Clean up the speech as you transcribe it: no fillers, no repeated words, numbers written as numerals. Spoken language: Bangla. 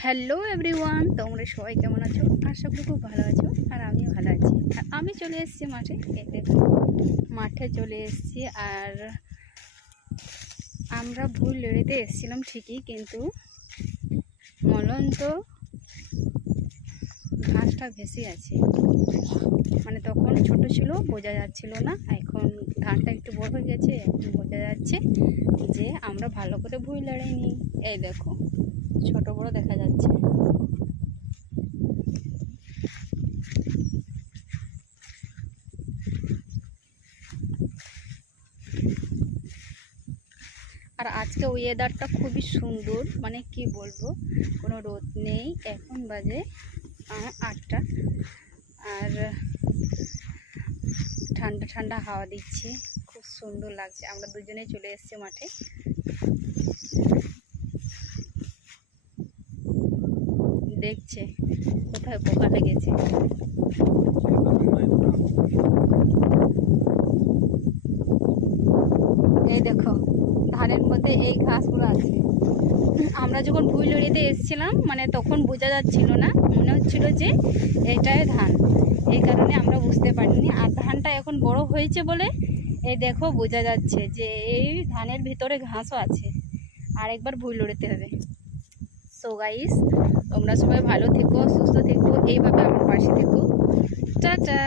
হ্যালো এভরিওয়ান, তোমরা সবাই কেমন আছো? আশা করি খুব ভালো আছো। আর আমিও ভালো আছি। আর আমি চলে এসেছি মাঠে। এই দেখো, মাঠে চলে এসেছি। আর আমরা ভুল লড়িতে এসেছিলাম ঠিকই, কিন্তু মলন্ত ঘাসটা ভেসে আছে। মানে তখন ছোট ছিল, বোঝা যাচ্ছিল না। এখন ধানটা একটু বড় হয়ে গেছে, বোঝা যাচ্ছে যে আমরা ভালো করে ভুল লড়াইনি। এই দেখো, ছোট বড় দেখা যাচ্ছে। আর আজকে ওয়েদারটা খুবই সুন্দর, মানে কি বলবো, কোনো রোদ নেই। এখন বাজে 8টা। আর ঠান্ডা ঠান্ডা হাওয়া দিচ্ছে, খুব সুন্দর লাগছে। আমরা দুজনেই চলে এসেছি মাঠে। দেখছে কোথায় পোকা লেগেছে। এই দেখো, ধানের মধ্যে এই ঘাসগুলো আছে। আমরা যখন ভুঁই লড়িতে এসেছিলাম, মানে তখন বোঝা যাচ্ছিল না, মনে হচ্ছিল যে এটাই ধান। এই কারণে আমরা বুঝতে পারিনি। আর ধানটা এখন বড় হয়েছে বলে এই দেখো বোঝা যাচ্ছে যে এই ধানের ভিতরে ঘাসও আছে। আর একবার ভুঁই লড়িতে হবে। সো গাইস, তোমরা সবাই ভালো থেকো, সুস্থ থেকো, এইভাবে আমার পাশে থেকো। টাটা।